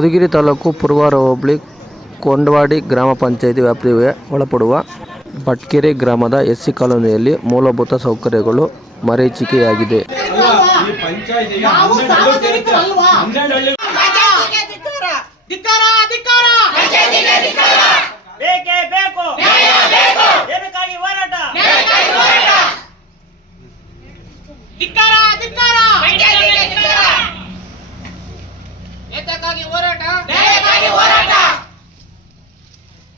ಮಧುಗಿರಿ ತಾಲೂಕು ಪುರವಾರ ಹೋಬಳಿ ಕೊಂಡವಾಡಿ ಗ್ರಾಮ ಪಂಚಾಯಿತಿ ವ್ಯಾಪ್ತಿಗೆ ಒಳಪಡುವ ಬಟ್ಕೆರೆ ಗ್ರಾಮದ ಎಸ್ಸಿ ಕಾಲೋನಿಯಲ್ಲಿ ಮೂಲಭೂತ ಸೌಕರ್ಯಗಳು ಮರೀಚಿಕೆಯಾಗಿದೆ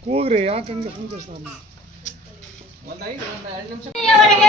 ಕೂಗ್ರಿ ಯಾಕಂದ್ರೆ ಸುಂದರ ಸ್ವಾಮಿ ಒಂದು ಎರಡು ಎಲ್ಲಿಯವರೆಗೆ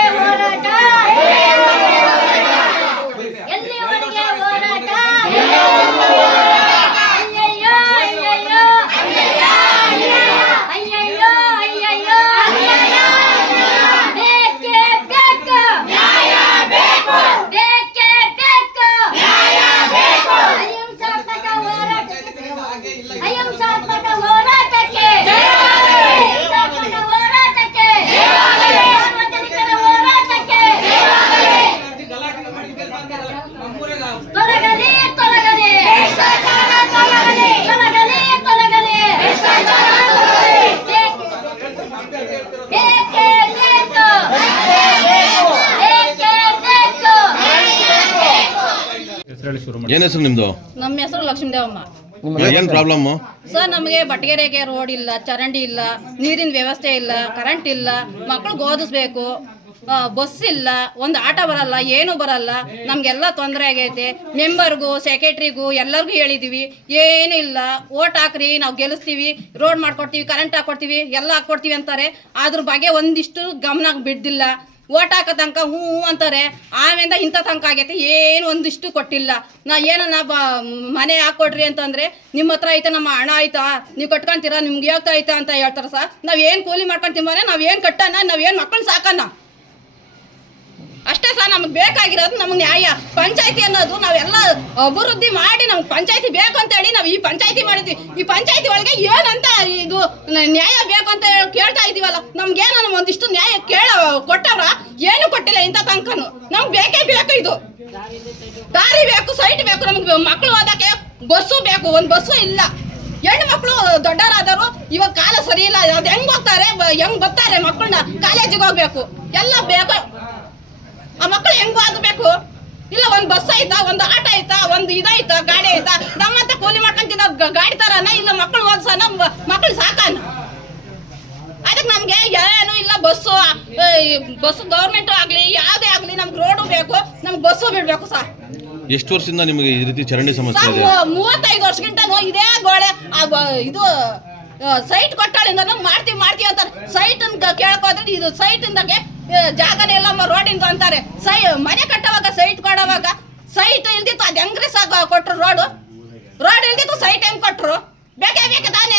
ಏನ್ ಹೆಸರು ನಿಮ್ದು? ನಮ್ಮ ಹೆಸರು ಲಕ್ಷ್ಮೀದೇವಮ್ಮ. ಏನ್ ಪ್ರಾಬ್ಲಮ್ ಸರ್ ನಮಗೆ ಬಟ್ಟಗೆರೆಗೆ ರೋಡ್ ಇಲ್ಲ ಚರಂಡಿ ಇಲ್ಲ ನೀರಿನ ವ್ಯವಸ್ಥೆ ಇಲ್ಲ ಕರೆಂಟ್ ಇಲ್ಲ ಮಕ್ಕಳು ಓದಿಸ್ಬೇಕು ಆ, ಬಸ್ ಇಲ್ಲ ಒಂದು ಆಟೋ ಬರಲ್ಲ ಏನು ಬರಲ್ಲ ನಮಗೆಲ್ಲ ತೊಂದರೆ ಆಗೈತೆ. ಮೆಂಬರ್ಗೂ ಸೆಕ್ರೆಟ್ರಿಗೂ ಎಲ್ಲರಿಗೂ ಹೇಳಿದ್ದೀವಿ ಏನೂ ಇಲ್ಲ ಓಟ್ ಹಾಕ್ರಿ ನಾವು ಗೆಲ್ಲಿಸ್ತೀವಿ ರೋಡ್ ಮಾಡ್ಕೊಡ್ತೀವಿ ಕರೆಂಟ್ ಹಾಕ್ಕೊಡ್ತೀವಿ ಎಲ್ಲ ಹಾಕ್ಕೊಡ್ತೀವಿ ಅಂತಾರೆ. ಅದ್ರ ಬಗ್ಗೆ ಒಂದಿಷ್ಟು ಗಮನ ಬಿಡ್ದಿಲ್ಲ. ಓಟ್ ಹಾಕೋ ತನಕ ಹ್ಞೂ ಅಂತಾರೆ. ಆಮೇಲೆ ಇಂಥ ತನಕ ಆಗೈತೆ. ಏನು ಒಂದಿಷ್ಟು ಕೊಟ್ಟಿಲ್ಲ. ನಾ ಏನನ್ನ ಬ ಮನೆ ಹಾಕ್ಕೊಡ್ರಿ ಅಂತಂದರೆ, ನಿಮ್ಮ ಹತ್ರ ಐತೆ ನಮ್ಮ ಹಣ ಆಯ್ತಾ? ನೀವು ಕಟ್ಕೊಂತೀರಾ? ನಿಮ್ಗೆ ಯಾವ್ತಾ ಐತಾ ಅಂತ ಹೇಳ್ತಾರೆ ಸರ್. ನಾವು ಏನು ಕೂಲಿ ಮಾಡ್ಕೊಂತೀವಿ ಮನೆ ನಾವು ಏನು ನಾವೇನು ನಾವು ಏನು ಮಕ್ಕಳು ಸಾಕಣ? ಅಷ್ಟೇ ಸರ್, ನಮಗೆ ಬೇಕಾಗಿರೋದು ನಮ್ಗೆ ನ್ಯಾಯ. ಪಂಚಾಯತಿ ಅನ್ನೋದು ನಾವೆಲ್ಲ ಅಭಿವೃದ್ಧಿ ಮಾಡಿ ನಮ್ಗೆ ಪಂಚಾಯತಿ ಬೇಕು ಅಂತ ಹೇಳಿ ನಾವು ಈ ಪಂಚಾಯತಿ ಮಾಡಿದ್ವಿ. ಈ ಪಂಚಾಯತಿ ಒಳಗೆ ಏನಂತ ಇದು ನ್ಯಾಯ ಬೇಕು ಅಂತ ಕೇಳ್ತಾ ಇದೀವಲ್ಲ ನಮ್ಗೇನೋ ಒಂದಿಷ್ಟು ನ್ಯಾಯ ಕೇಳ, ಕೊಟ್ಟವ್ರ, ಏನು ಕೊಟ್ಟಿಲ್ಲ ಇಂಥ ತನಕನು. ನಮ್ಗೆ ಬೇಕೇ ಬೇಕು ಇದು. ದಾರಿ ಬೇಕು, ಸೈಟ್ ಬೇಕು, ನಮ್ಗೆ ಮಕ್ಕಳು ಓದಕ್ಕೆ ಬಸ್ಸು ಬೇಕು, ಒಂದು ಬಸ್ಸು ಇಲ್ಲ. ಹೆಣ್ಣು ಮಕ್ಕಳು ದೊಡ್ಡವರಾದವರು, ಇವಾಗ ಕಾಲ ಸರಿ ಇಲ್ಲ, ಅದು ಹೆಂಗ್ ಹೋಗ್ತಾರೆ, ಹೆಂಗ್ ಬರ್ತಾರೆ ಮಕ್ಕಳನ್ನ ಕಾಲೇಜಿಗೆ ಹೋಗ್ಬೇಕು. ಎಲ್ಲ ಬೇಕು. ಆ ಮಕ್ಕಳು ಹೆಂಗ್ ಬೇಕು ಇಲ್ಲ ಒಂದ್ ಬಸ್ ಐತಾ ಒಂದ್ ಆಟ ಐತಾ ಒಂದ್ ಇದಾಯ್ತಾ ಗಾಡಿ ಐತಾ? ನಮ್ಮಂತ ಕೂಲಿ ಮಾಡ್ಕೊಂಡ್ ಗಾಡಿ ತರನ? ಇಲ್ಲ ಮಕ್ಕಳು ಓದ್ಸನ? ಮಕ್ಕಳು ಸಾಕಾನ? ಅದಕ್ಕೆ ನಮ್ಗೆ ಏನು ಇಲ್ಲ ಬಸ್ಸು ಬಸ್ ಗೌರ್ಮೆಂಟ್ ಆಗ್ಲಿ ಯಾವ್ದೇ ಆಗ್ಲಿ ನಮ್ಗೆ ರೋಡು ಬೇಕು ನಮ್ಗೆ ಬಸ್ಸು ಬಿಡ್ಬೇಕು ಸರ್. ಎಷ್ಟು ವರ್ಷದಿಂದ ನಿಮಗೆ ಈ ರೀತಿ ಚರಂಡಿ ಸಮಸ್ಯೆ ಇದೆ? ಮೂವತ್ತೈದು ವರ್ಷಕ್ಕಿಂತ ಇದೇ ಗೋಳೆ ಇದು ಸೈಟ್ ಕೊಟ್ಟಾಳಿಂದ ಮಾಡ್ತೀವಿ ಮಾಡ್ತೀವಿ ಅಂತ ಸೈಟ್ ಕೇಳ್ಕೋದ್ರೆ ಇದು ಸೈಟ್ ಇಂದಾಗೆ ಜಾಗನೇ ಇಲ್ಲಮ್ಮ ರೋಡಿಂದು ಅಂತಾರೆ. ಸೈ ಮನೆ ಕಟ್ಟೋವಾಗ ಸೈಟ್ ಕೊಡೋವಾಗ ಸೈಟ್ ಇಲ್ದಿತ್ತು ಅದು ಹೆಂಗ್ರಿ ಸಾಕ ಕೊಟ್ರು ರೋಡು ರೋಡ್ ಇಲ್ದಿತ್ತು ಸೈಟ್ ಹೆಂಗ್ ಕೊಟ್ರು? ಬೇಕೇ ಬೇಕೆ ತಾನೇ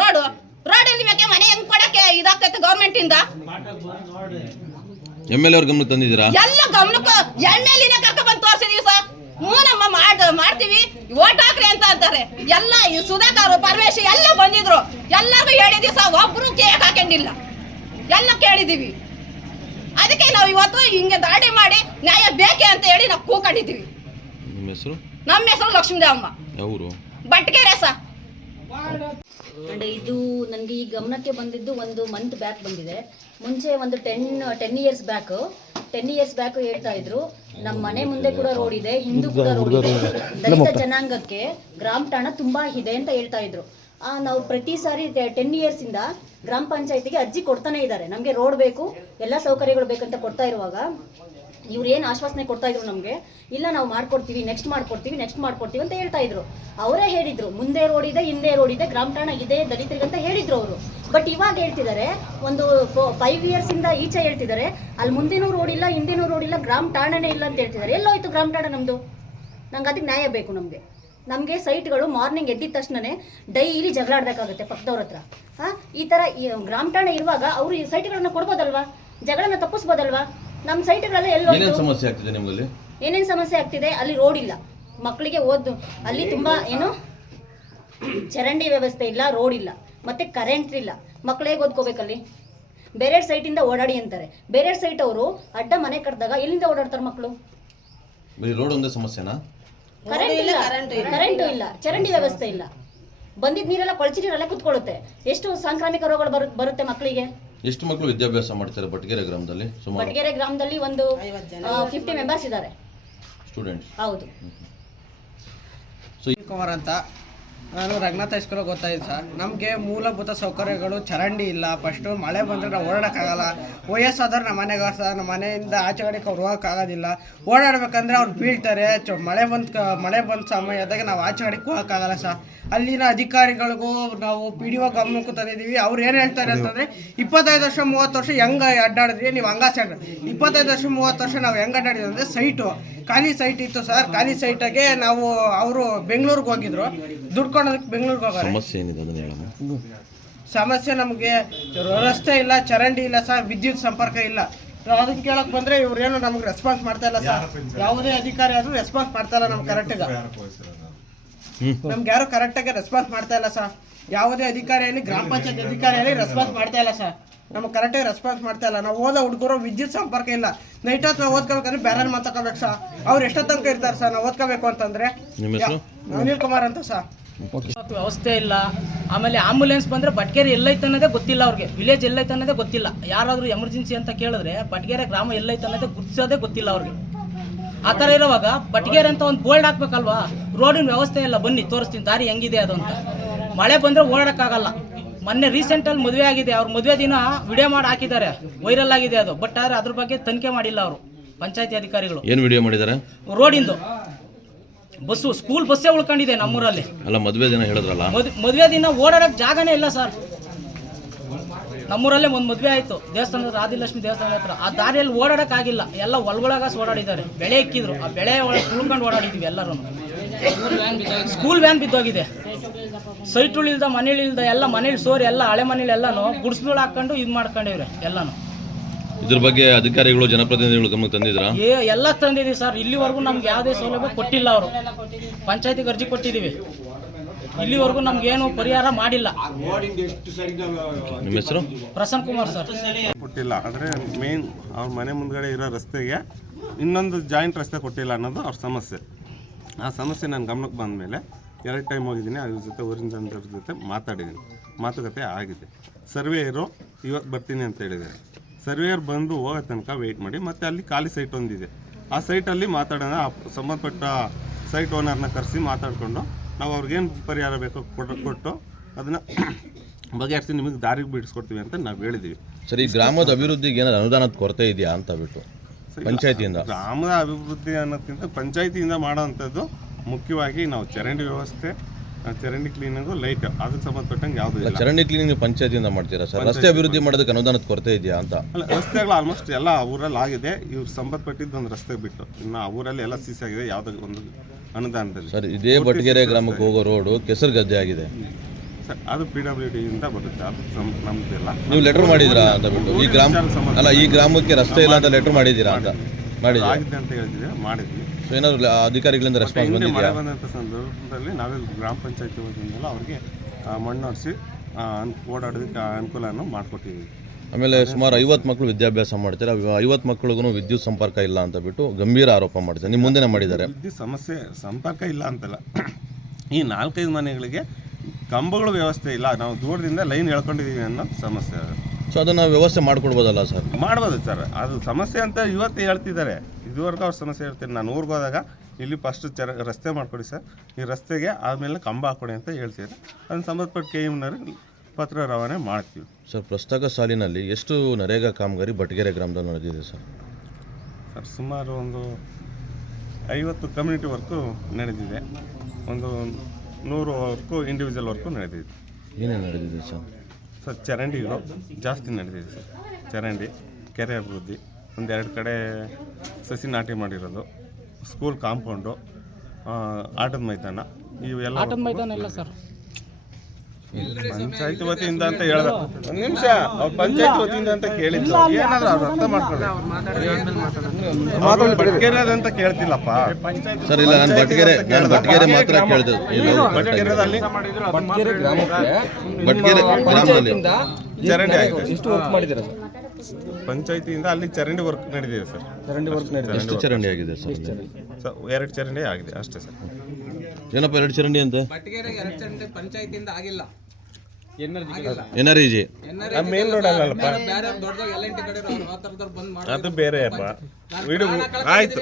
ರೋಡು ರೋಡ್ ಇಲ್ದಿಬೇಕೆ ಮನೆ ಹೆಂಗ್ ಕೊಡಕ್ಕೆ ಇದಾಗ್ತೈತೆ ಗೌರ್ಮೆಂಟ್ ಇಂದ? ಎಂ ಎಲ್ ಅವ್ರ ಗಮನಕ್ಕೆ ತಂದಿದ್ದೀರಾ? ಎಲ್ಲ ಗಮನಕ್ಕೆ ಎಂ ಎಲ್ ಕರ್ಕೊಂಡ್ ಬಂದು ತೋರಿಸಿದೀವಿ ಸರ್. ಹ್ಞೂ ನಮ್ಮ ಮಾಡ್ ಮಾಡ್ತೀವಿ ಓಟ್ ಹಾಕ್ರಿ ಅಂತ ಅಂತಾರೆ. ಎಲ್ಲ ಈ ಸುಧಾಕರ್ ಪರಮೇಶ್ ಎಲ್ಲ ಬಂದಿದ್ರು. ಎಲ್ಲರಿಗೂ ಹೇಳಿದೀವಿ ಸರ್ ಒಬ್ರು ಕೇಕ್ ಹಾಕೊಂಡಿಲ್ಲ. ಎಲ್ಲ ಕೇಳಿದೀವಿ. ಅದಕ್ಕೆ ನಾವು ಇವತ್ತು ಹಿಂಗೆ ದಾಡಿ ಮಾಡಿ ನ್ಯಾಯ ಬೇಕೆ ಅಂತ ಹೇಳಿ ನಾವು ಕೂಕೊಂಡಿದ್ದೀವಿ. ನಿಮ್ಮ ಹೆಸರು? ನಮ್ಮ ಹೆಸರು ಲಕ್ಷ್ಮೀದೇವಮ್ಮ. ಯಾವರು? ಬಟ್ಗೆರೆ ಸರ್ ಅಂಡ್ ಇದು ನನಗೆ ಈ ಗಮನಕ್ಕೆ ಬಂದಿದ್ದು ಒಂದು ಮಂತ್ ಬ್ಯಾಕ್ ಬಂದಿದೆ. ಮುಂಚೆ ಒಂದು ten ten years back ten years back ಹೇಳ್ತಾ ಇದ್ರು. ನಮ್ಮ ಮನೆ ಮುಂದೆ ಕೂಡ ರೋಡ್ ಇದೆ ಹಿಂದೂ ಕೂಡ ರೋಡ್ ಇದೆ. ದಲಿತ ಜನಾಂಗಕ್ಕೆ ಗ್ರಾಮ ಠಾಣ ತುಂಬಾ ಇದೆ ಅಂತ ಹೇಳ್ತಾ ಇದ್ರು. ನಾವು ಪ್ರತಿ ಸಾರಿ ಟೆನ್ ಇಯರ್ಸ್ ಇಂದ ಗ್ರಾಮ ಪಂಚಾಯತಿಗೆ ಅರ್ಜಿ ಕೊಡ್ತಾನೆ ಇದ್ದಾರೆ. ನಮಗೆ ರೋಡ್ ಬೇಕು, ಎಲ್ಲ ಸೌಕರ್ಯಗಳು ಬೇಕಂತ ಕೊಡ್ತಾ ಇರುವಾಗ ಇವ್ರು ಏನು ಆಶ್ವಾಸನೆ ಕೊಡ್ತಾ ಇದ್ರು ನಮಗೆ, ಇಲ್ಲ ನಾವು ಮಾಡ್ಕೊಡ್ತೀವಿ ನೆಕ್ಸ್ಟ್ ಮಾಡ್ಕೊಡ್ತೀವಿ ನೆಕ್ಸ್ಟ್ ಮಾಡ್ಕೊಡ್ತೀವಿ ಅಂತ ಹೇಳ್ತಾ ಇದ್ರು. ಅವರೇ ಹೇಳಿದ್ರು, ಮುಂದೆ ರೋಡ್ ಇದೆ, ಹಿಂದೆ ರೋಡ್ ಇದೆ, ಗ್ರಾಮ ಠಾಣ ಇದೆ ದಲಿತರಿಗಂತ ಹೇಳಿದ್ರು ಅವರು. ಬಟ್ ಇವಾಗ ಹೇಳ್ತಿದ್ದಾರೆ, ಒಂದು ಫೈವ್ ಇಯರ್ಸ್ ಇಂದ ಈಚೆ ಹೇಳ್ತಿದ್ದಾರೆ, ಅಲ್ಲಿ ಮುಂದಿನೂ ರೋಡ್ ಇಲ್ಲ, ಹಿಂದಿನೂ ರೋಡ್ ಇಲ್ಲ, ಗ್ರಾಮ ಠಾಣನೇ ಇಲ್ಲ ಅಂತ ಹೇಳ್ತಿದ್ದಾರೆ. ಎಲ್ಲೋಯ್ತು ಗ್ರಾಮ ಠಾಣ ನಮ್ಮದು ನಂಗೆ ಅದಕ್ಕೆ ನ್ಯಾಯ ಬೇಕು ನಮಗೆ. ನಮಗೆ ಸೈಟ್ಗಳು ಮಾರ್ನಿಂಗ್ ಎದ್ದಿದ ತಕ್ಷಣನೇ ಡೈಲಿ ಜಗಳ ಆಡ್ಬೇಕಾಗುತ್ತೆ ಪಕ್ಕದವ್ರ ಹತ್ರ. ಹಾಂ ಈ ಥರ ಈ ಗ್ರಾಮ ಠಾಣೆ ಇರುವಾಗ ಅವರು ಈ ಸೈಟ್ಗಳನ್ನ ಕೊಡ್ಬೋದಲ್ವಾ? ಜಗಳನ್ನ ತಪ್ಪಿಸ್ಬೋದಲ್ವಾ? ನಮ್ಮ ಸೈಟ್ಗಳೆಲ್ಲ ಎಲ್ಲ ಸಮಸ್ಯೆ ಆಗ್ತಿದೆ ನಿಮ್ಮಲ್ಲಿ ಏನೇನು ಸಮಸ್ಯೆ ಆಗ್ತಿದೆ? ಅಲ್ಲಿ ರೋಡ್ ಇಲ್ಲ. ಮಕ್ಕಳಿಗೆ ಓದ್ದು ಅಲ್ಲಿ ತುಂಬ ಏನು? ಚರಂಡಿ ವ್ಯವಸ್ಥೆ ಇಲ್ಲ ರೋಡ್ ಇಲ್ಲ. ಮತ್ತೆ ಕರೆಂಟ್ ಇಲ್ಲ. ಮಕ್ಕಳು ಹೇಗೆ ಓದ್ಕೋಬೇಕಲ್ಲಿ ಬೇರೆ ಸೈಟಿಂದ ಓಡಾಡಿ ಅಂತಾರೆ. ಬೇರೆ ಸೈಟ್ ಅವರು ಅಡ್ಡ ಮನೆ ಕಟ್ಟಿದಾಗ ಎಲ್ಲಿಂದ ಓಡಾಡ್ತಾರೆ ಮಕ್ಕಳು ಬರೀ ರೋಡ್ ಒಂದೇ ಸಮಸ್ಯೆನಾ? ಕರೆಂಟ್ ಇಲ್ಲ ಕರೆಂಟು ಇಲ್ಲ. ಚರಂಡಿ ವ್ಯವಸ್ಥೆ ಇಲ್ಲ. ಬಂದಿದ್ದ ನೀರೆಲ್ಲ ಕೊಳಚಿ ನೀರೆಲ್ಲ ಕುತ್ಕೊಳ್ಳುತ್ತೆ ಎಷ್ಟು ಸಾಂಕ್ರಾಮಿಕ ರೋಗಗಳು ಬರು ಬರುತ್ತೆ ಮಕ್ಕಳಿಗೆ? ಎಷ್ಟು ಮಕ್ಕಳು ವಿದ್ಯಾಭ್ಯಾಸ ಮಾಡ್ತಾರೆ ಬಟ್ಗೆರೆ ಗ್ರಾಮದಲ್ಲಿ? ಸುಮಾರು ಬಟಗೆರೆ ಗ್ರಾಮದಲ್ಲಿ ಒಂದು ಫಿಫ್ಟಿ ಮೆಂಬರ್ಸ್ ಇದ್ದಾರೆ. ಸ್ಟೂಡೆಂಟ್ಸ್ ಹೌದು. ಕುಮಾರ್ ಅಂತ ನಾನು ರಂಗನಾಥ ಹೈಸ್ಕೂಲ್ ಗೊತ್ತಾಯ್ತು ಸರ್ ನಮಗೆ ಮೂಲಭೂತ ಸೌಕರ್ಯಗಳು ಚರಂಡಿ ಇಲ್ಲ. ಫಸ್ಟು ಮಳೆ ಬಂದರೆ ನಾವು ಓಡಾಡೋಕ್ಕಾಗಲ್ಲ. ವಯಸ್ಸಾದ್ರೆ ನಮ್ಮ ಮನೆಗೆ ಸರ್ ನಮ್ಮ ಮನೆಯಿಂದ ಆಚೆ ಕಡೆಗೆ ಅವ್ರು ಹೋಗೋಕ್ಕಾಗೋದಿಲ್ಲ. ಓಡಾಡ್ಬೇಕಂದ್ರೆ ಅವ್ರು ಬೀಳ್ತಾರೆ. ಚ ಮಳೆ ಬಂದ ಮಳೆ ಬಂದ ಸಮಯದಾಗ ನಾವು ಆಚೆ ಕಡೆಗೆ ಹೋಗೋಕ್ಕಾಗಲ್ಲ ಸರ್ ಅಲ್ಲಿನ ಅಧಿಕಾರಿಗಳಿಗೂ ನಾವು ಪಿ ಡಿ ಒ ಗಮನಕ್ಕೂ ತಂದಿದ್ದೀವಿ. ಅವ್ರು ಏನು ಹೇಳ್ತಾರೆ ಅಂತಂದರೆ ಇಪ್ಪತ್ತೈದು ವರ್ಷ ಮೂವತ್ತು ವರ್ಷ ಹೆಂಗೆ ಅಡ್ಡಾಡಿದ್ರಿ? ನೀವು ಹಂಗ ಸೈಡ್ ಇಪ್ಪತ್ತೈದು ವರ್ಷ ಮೂವತ್ತು ವರ್ಷ ನಾವು ಹೆಂಗೆ ಅಡ್ಡಾಡಿದ್ವಿ ಅಂದರೆ ಸೈಟು ಖಾಲಿ ಸೈಟ್ ಇತ್ತು ಸರ್ ಖಾಲಿ ಸೈಟಾಗೆ ನಾವು ಅವರು ಬೆಂಗಳೂರಿಗೆ ಹೋಗಿದ್ರು. ದುಡ್ಡು ಕೊಡೋದಕ್ಕೆ ಬೆಂಗಳೂರಿಗೆ ಹೋಗೋ ಸಮಸ್ಯೆ ಏನಿದೆ ಅದನ್ನ ಹೇಳಮ್ಮ ಸಮಸ್ಯೆ ನಮಗೆ ರಸ್ತೆ ಇಲ್ಲ ಚರಂಡಿ ಇಲ್ಲ ಸರ್ ವಿದ್ಯುತ್ ಸಂಪರ್ಕ ಇಲ್ಲ. ಅದನ್ನ ಕೇಳಕ್ ಬಂದ್ರೆ ಇವ್ರೇನು ನಮ್ಗೆ ರೆಸ್ಪಾನ್ಸ್ ಮಾಡ್ತಾ ಇಲ್ಲ ಸರ್. ಯಾವುದೇ ಅಧಿಕಾರಿ ಆದ್ರೂ ರೆಸ್ಪಾನ್ಸ್ ಮಾಡ್ತಾ ಇಲ್ಲ ನಮ್ಗೆ ಕರೆಕ್ಟ್ ನಮ್ಗೆ ಯಾರು ಕರೆಕ್ಟಾಗಿ ರೆಸ್ಪಾನ್ಸ್ ಮಾಡ್ತಾ ಇಲ್ಲ ಸರ್. ಯಾವುದೇ ಅಧಿಕಾರಿ ಆಗಲಿ ಗ್ರಾಮ ಪಂಚಾಯತ್ ಅಧಿಕಾರಿ ಆಗಲಿ ರೆಸ್ಪಾನ್ಸ್ ಮಾಡ್ತಾ ಇಲ್ಲ ಸರ್. ನಮ್ಗೆ ಕರೆಕ್ಟಾಗಿ ರೆಸ್ಪಾನ್ಸ್ ಮಾಡ್ತಾ ಇಲ್ಲ. ನಾವು ಓದೋ ಹುಡುಗರು ವಿದ್ಯುತ್ ಸಂಪರ್ಕ ಇಲ್ಲ. ನೈಟ್ ಹೊತ್ತು ನಾವು ಓದ್ಕೋಬೇಕಂದ್ರೆ ಬೇರೆ ಮಾತಾಡ್ಕೋಬೇಕು ಸರ್. ಅವ್ರು ಎಷ್ಟೋ ತನಕ ಇರ್ತಾರೆ ಸರ್ ನಾವು ಓದ್ಕೋಬೇಕು ಅಂತಂದ್ರೆ? ಅನಿಲ್ ಕುಮಾರ್ ಅಂತ ಸರ್. ವ್ಯವಸ್ಥೆ ಇಲ್ಲ. ಆಮೇಲೆ ಆಂಬುಲೆನ್ಸ್ ಬಂದ್ರೆ ಬಟ್ಗೆರೆ ಎಲ್ಲೈತೆ ಅನ್ನೋದೇ ಗೊತ್ತಿಲ್ಲ ಅವ್ರಿಗೆ. ವಿಲೇಜ್ ಎಲ್ಲೈತೆ ಅನ್ನೋದೇ ಗೊತ್ತಿಲ್ಲ. ಯಾರಾದರೂ ಎಮರ್ಜೆನ್ಸಿ ಅಂತ ಕೇಳಿದ್ರೆ ಬಟ್ಗೆರೆ ಗ್ರಾಮ ಎಲ್ಲೈತೆ ಅನ್ನೋದೇ ಗುರ್ತಿಸೋದೇ ಗೊತ್ತಿಲ್ಲ ಅವ್ರಿಗೆ. ಆ ಥರ ಇರುವಾಗ ಬಟ್ಗೆರೆ ಅಂತ ಒಂದು ಬೋರ್ಡ್ ಹಾಕ್ಬೇಕಲ್ವಾ? ರೋಡಿನ ವ್ಯವಸ್ಥೆ ಇಲ್ಲ. ಬನ್ನಿ ತೋರಿಸ್ತೀನಿ. ದಾರಿ ಹೆಂಗಿದೆ ಅದು ಅಂತ. ಮಳೆ ಬಂದರೆ ಓಡಾಡೋಕ್ಕಾಗಲ್ಲ. ಮೊನ್ನೆ ರೀಸೆಂಟಲ್ಲಿ ಮದುವೆ ಆಗಿದೆ. ಅವ್ರ ಮದುವೆ ದಿನ ವಿಡಿಯೋ ಮಾಡಿ ಹಾಕಿದ್ದಾರೆ. ವೈರಲ್ ಆಗಿದೆ ಅದು. ಬಟ್ ಆದರೆ ಅದ್ರ ಬಗ್ಗೆ ತನಿಖೆ ಮಾಡಿಲ್ಲ ಅವರು. ಪಂಚಾಯತಿ ಅಧಿಕಾರಿಗಳು. ಏನು ವಿಡಿಯೋ ಮಾಡಿದ್ದಾರೆ? ರೋಡಿಂದು. ಬಸ್ಸು ಸ್ಕೂಲ್ ಬಸ್ಸೇ ಉಳ್ಕೊಂಡಿದೆ ನಮ್ಮೂರಲ್ಲಿ. ಅಲ್ಲ ಮದುವೆ ದಿನ ಹೇಳಿದ್ರಲ್ಲ? ಮದ್ ಮದುವೆ ದಿನ ಓಡಾಡಕ್ ಜಾಗನೇ ಇಲ್ಲ ಸರ್. ನಮ್ಮೂರಲ್ಲೇ ಒಂದು ಮದುವೆ ಆಯ್ತು. ದೇವಸ್ಥಾನದ ರಾಧಿಲಕ್ಷ್ಮಿ ದೇವಸ್ಥಾನ ಹತ್ರ. ಆ ದಾರಿಯಲ್ಲಿ ಓಡಾಡಕ್ ಆಗಿಲ್ಲ. ಎಲ್ಲ ಒಳಗೊಳಗ ಓಡಾಡಿದ್ದಾರೆ. ಬೆಳೆ ಇಕ್ಕಿದ್ರು. ಆ ಬೆಳೆ ಒಳಗೆ ತುಳ್ಕೊಂಡು ಓಡಾಡಿದ್ವಿ ಎಲ್ಲರೂ. School van ಬಿದ್ದೋಗಿದೆ. ಸೈಟ್ ಮನೇಲಿ ಇಲ್ದ ಎಲ್ಲ ಮನೇಲಿ ಸೋರಿ ಎಲ್ಲ ಹಳೆ ಮನೇಲಿ ಎಲ್ಲಾನು ಗುಡ್ಸ್ಗಳು ಹಾಕೊಂಡು ಇದು ಮಾಡ್ಕೊಂಡಿವ್ರೆ ಎಲ್ಲಾನು. ಇದ್ರ ಬಗ್ಗೆ ಅಧಿಕಾರಿಗಳು ಜನಪ್ರತಿನಿಧಿಗಳು ಗಮನಕ್ಕೆ ತಂದಿದ್ರಾ? ಏ ಎಲ್ಲ ತಂದಿದೀವಿ ಸರ್. ಇಲ್ಲಿವರೆಗೂ ನಮ್ಗೆ ಯಾವುದೇ ಸೌಲಭ್ಯ ಕೊಟ್ಟಿಲ್ಲ ಅವರು. ಪಂಚಾಯತಿಗೆ ಅರ್ಜಿ ಕೊಟ್ಟಿದ್ದೀವಿ. ಇಲ್ಲಿವರೆಗೂ ನಮ್ಗೇನು ಪರಿಹಾರ ಮಾಡಿಲ್ಲ. ನಿಮ್ಮ ಹೆಸರು? ಪ್ರಸನ್ನ ಕುಮಾರ್ ಸರ್. ಕೊಟ್ಟಿಲ್ಲ. ಆದರೆ ಮೇನ್ ಅವ್ರ ಮನೆ ಮುಂದ್ಗಡೆ ಇರೋ ರಸ್ತೆಗೆ ಇನ್ನೊಂದು ಜಾಯಿಂಟ್ ರಸ್ತೆ ಕೊಟ್ಟಿಲ್ಲ ಅನ್ನೋದು ಅವ್ರ ಸಮಸ್ಯೆ. ಆ ಸಮಸ್ಯೆ ನನ್ನ ಗಮನಕ್ಕೆ ಬಂದ ಮೇಲೆ ಎರಡು ಟೈಮ್ ಹೋಗಿದ್ದೀನಿ. ಅದ್ರ ಜೊತೆ ಊರಿನ ಜನರ ಜೊತೆ ಮಾತಾಡಿದ್ದೀನಿ. ಮಾತುಕತೆ ಆಗಿದೆ. ಸರ್ವೇಯರು ಇವತ್ತು ಬರ್ತೀನಿ ಅಂತ ಹೇಳಿದ್ದಾರೆ. ಸರ್ವೇಯರ್ ಬಂದು ಹೋಗೋ ತನಕ ವೆಯ್ಟ್ ಮಾಡಿ ಮತ್ತೆ ಅಲ್ಲಿ ಖಾಲಿ ಸೈಟ್ ಒಂದಿದೆ. ಆ ಸೈಟಲ್ಲಿ ಮಾತಾಡೋಣ ಸಂಬಂಧಪಟ್ಟ ಸೈಟ್ ಓನರ್ನ ಕರೆಸಿ ಮಾತಾಡಿಕೊಂಡು ನಾವು ಅವ್ರಿಗೇನು ಪರಿಹಾರ ಬೇಕೋ ಕೊಟ್ಟು ಕೊಟ್ಟು ಅದನ್ನು ಬಗೆಹರಿಸಿ ನಿಮಗೆ ದಾರಿಗೆ ಬಿಡಿಸ್ಕೊಡ್ತೀವಿ ಅಂತ ನಾವು ಹೇಳಿದ್ದೀವಿ ಸರಿ ಗ್ರಾಮದ ಅಭಿವೃದ್ಧಿಗೆ ಏನಾದ್ರು ಅನುದಾನದ ಕೊರತೆ ಇದೆಯಾ ಅಂತ ಬಿಟ್ಟು? ಪಂಚಾಯತಿಯಿಂದ? ಗ್ರಾಮದ ಅಭಿವೃದ್ಧಿ ಅನ್ನೋದಕ್ಕಿಂತ ಪಂಚಾಯತಿಯಿಂದ ಮಾಡೋವಂಥದ್ದು ಮುಖ್ಯವಾಗಿ ನಾವು ಚರಂಡಿ ವ್ಯವಸ್ಥೆ ಚರಂಡಿ ಕ್ಲೀನಿಂಗು ಲೈಟ್ ಅದಕ್ಕೆ ಸಂಬಂಧಪಟ್ಟಂಗೆ ಯಾವುದು ಇಲ್ಲ. ಚರಂಡಿ ಕ್ಲೀನಿಂಗ್ ಪಂಚಾಯತಿಯಿಂದ ಮಾಡ್ತೀರಾ ಸರ್? ರಸ್ತೆ ಅಭಿವೃದ್ಧಿ ಮಾಡೋದಕ್ಕೆ ಅನುದಾನದ ಕೊರತೆ ಇದೆಯಾ ಅಂತ? ಅಲ್ಲ ರಸ್ತೆಗಳು ಆಲ್ಮೋಸ್ಟ್ ಎಲ್ಲ ಆ ಊರಲ್ಲಿ ಆಗಿದೆ. ಇವ್ರು ಸಂಬಂಧಪಟ್ಟಿದ್ದು ಒಂದು ರಸ್ತೆ ಬಿಟ್ಟು. ಇನ್ನು ಆ ಊರಲ್ಲಿ ಎಲ್ಲ ಸಿಸಿ ಆಗಿದೆ. ಯಾವುದೋ ಒಂದು ಅನುದಾನದಲ್ಲಿ. ಸರ್ ಇದೇ ಬಟ್ಟಿಗೆರೆ ಗ್ರಾಮಕ್ಕೆ ಹೋಗೋ ರೋಡು ಕೆಸರು ಗದ್ದೆ ಆಗಿದೆ. ಸರ್ ಅದು ಪಿ ಡಬ್ಲ್ಯೂ ಡಿಯಿಂದ ಬರುತ್ತೆ. ಅದು ನಮ್ದಿಲ್ಲ. ನೀವು ಲೆಟರ್ ಮಾಡಿದ್ರಾ ಅಂತ ಬಿಟ್ಟು? ಈ ಗ್ರಾಮ ಅಲ್ಲ ಈ ಗ್ರಾಮಕ್ಕೆ ರಸ್ತೆ ಇಲ್ಲ ಅಂತ ಲೆಟರ್ ಮಾಡಿದ್ದೀರಾ ಅಂತ? ಮಾಡಿದ್ದೀರಾ ಆಗಿದೆ ಅಂತ ಹೇಳ್ತಿದ್ದೀವಿ ಮಾಡಿದ್ವಿ. ಸೊ ಏನಾದ್ರು ಅಧಿಕಾರಿಗಳಿಂದ ರೆಸ್ಪಾನ್ಸ್ ಹಿಂದೆ ಮಳೆ ಬಂದಿದೆಯಾ ಬಂದಂಥ ಸಂದರ್ಭದಲ್ಲಿ ನಾವೇ ಗ್ರಾಮ ಪಂಚಾಯತಿ ವತಿಯಿಂದಲ್ಲ ಅವ್ರಿಗೆ ಆ, ಮಣ್ಣು ಹರಿಸಿ ಓಡಾಡೋದಕ್ಕೆ ಅನುಕೂಲನೂ ಮಾಡಿಕೊಟ್ಟಿದ್ದೀವಿ. ಆಮೇಲೆ ಸುಮಾರು ಐವತ್ತು ಮಕ್ಕಳು ವಿದ್ಯಾಭ್ಯಾಸ ಮಾಡ್ತಾರೆ? ಐವತ್ತು ಮಕ್ಕಳಿಗೂ ವಿದ್ಯುತ್ ಸಂಪರ್ಕ ಇಲ್ಲ ಅಂತ ಬಿಟ್ಟು ಗಂಭೀರ ಆರೋಪ ಮಾಡ್ತಾರೆ? ನಿಮ್ಮ ಮುಂದೆನೇ ಮಾಡಿದ್ದಾರೆ. ವಿದ್ಯುತ್ ಸಮಸ್ಯೆ ಸಂಪರ್ಕ ಇಲ್ಲ ಅಂತಲ್ಲ. ಈ ನಾಲ್ಕೈದು ಮನೆಗಳಿಗೆ ಕಂಬಗಳು ವ್ಯವಸ್ಥೆ ಇಲ್ಲ. ನಾವು ದೂರದಿಂದ ಲೈನ್ ಎಳ್ಕೊಂಡಿದ್ದೀವಿ ಅನ್ನೋ ಸಮಸ್ಯೆ ಅದು. ಸೊ ಅದನ್ನು ವ್ಯವಸ್ಥೆ ಮಾಡಿಕೊಡ್ಬೋದಲ್ಲ ಸರ್? ಮಾಡ್ಬೋದು ಸರ್. ಅದು ಸಮಸ್ಯೆ ಅಂತ ಇವತ್ತು ಹೇಳ್ತಿದ್ದಾರೆ. ಇದುವರೆಗೂ ಅವ್ರ ಸಮಸ್ಯೆ ಹೇಳ್ತೀನಿ ನಾನು ಊರಿಗೆ ಹೋದಾಗ ಇಲ್ಲಿ ಫಸ್ಟ್ ಚರ ರಸ್ತೆ ಮಾಡಿಕೊಡಿ ಸರ್. ಈ ರಸ್ತೆಗೆ ಆದಮೇಲೆ ಕಂಬ ಹಾಕೊಡಿ ಅಂತ ಹೇಳ್ತಿದ್ದಾರೆ. ಅದನ್ನು ಸಂಬಂಧಪಟ್ಟ ಕೆ ಎಮ್ನವ್ರಿಗೆ ಪತ್ರ ರವಾನೆ ಮಾಡ್ತೀವಿ. ಸರ್ ಪ್ರಸ್ತಕ ಸಾಲಿನಲ್ಲಿ ಎಷ್ಟು ನರೇಗಾ ಕಾಮಗಾರಿ ಬಟಗೆರೆ ಗ್ರಾಮದಲ್ಲಿ ನಡೆದಿದೆ ಸರ್? ಸರ್ ಸುಮಾರು ಒಂದು ಐವತ್ತು ಕಮ್ಯುನಿಟಿ ವರ್ಕು ನಡೆದಿದೆ. ಒಂದು ನೂರು ವರ್ಕು ಇಂಡಿವಿಜುವಲ್ ವರ್ಕು ನಡೆದಿದೆ. ಏನೇನು ನಡೆದಿದೆ ಸರ್? ಸರ್ ಚರಂಡಿಗಳು ಜಾಸ್ತಿ ನಡೆದಿದೆ ಸರ್. ಚರಂಡಿ, ಕೆರೆ ಅಭಿವೃದ್ಧಿ, ಒಂದೆರಡು ಕಡೆ ಸಸಿ ನಾಟಿ ಮಾಡಿರೋದು ಸ್ಕೂಲ್ ಕಾಂಪೌಂಡು ಆಟದ ಮೈದಾನ, ಇವೆಲ್ಲ ಆಟದ ಮೈದಾನ ಇಲ್ಲ ಸರ್. ಪಂಚಾಯತ್ ವತಿಯಿಂದ ಅಂತ ಹೇಳ್ದ. ಒಂದು ನಿಮಿಷ. ಅವ್ರ ಪಂಚಾಯತ್ ವತಿಯಿಂದ ಅಂತ ಕೇಳಿದ್ರು ಏನಾದ್ರು ಅವ್ರು ಅರ್ಥ ಮಾಡ್ಕೊಳ್ಳಿ. ಬಟ್ಗೆರೆದಂತ ಕೇಳ್ತಿಲ್ಲಪ್ಪ. ಸರ್ ಇಲ್ಲ ನಾನು ಬಟ್ಗೆರೆ ನಾನು ಬಟ್ಗೆರೆ ಮಾತ್ರ ಕೇಳಿದೆ. ಬಟ್ಗೆರೆದಲ್ಲಿ ಬಟ್ಗೆರೆ ಗ್ರಾಮದಲ್ಲಿ. ಚರಂಡಿ ಆಗಿದೆ. ಪಂಚಾಯತಿಯಿಂದ ಅಲ್ಲಿ ಚರಂಡಿ ವರ್ಕ್ ನಡೆದಿದೆ ಸರ್. ಚರಂಡಿ ವರ್ಕ್ ನಡೆದಿದೆ ಎಷ್ಟು ಚರಂಡಿ ಆಗಿದೆ ಸರ್? ಸರ್ ಎರಡು ಚರಂಡಿ ಆಗಿದೆ ಅಷ್ಟೇ ಸರ್. ಏನಪ್ಪ ಎರಡು ಚರಂಡಿ ಅಂತ? ಬಟ್ಟಿಗೆರೆಗೆ ಎರಡು ಚರಂಡಿ ಪಂಚಾಯತಿಯಿಂದ ಆಗಿಲ್ಲ. ಎನರ್ಜಿ ಮೇನ್ ರೋಡ್ ಅಲ್ಲಪ್ಪ ಅದು ಬೇರೆ ಅಪ್ಪ ಆಯ್ತು.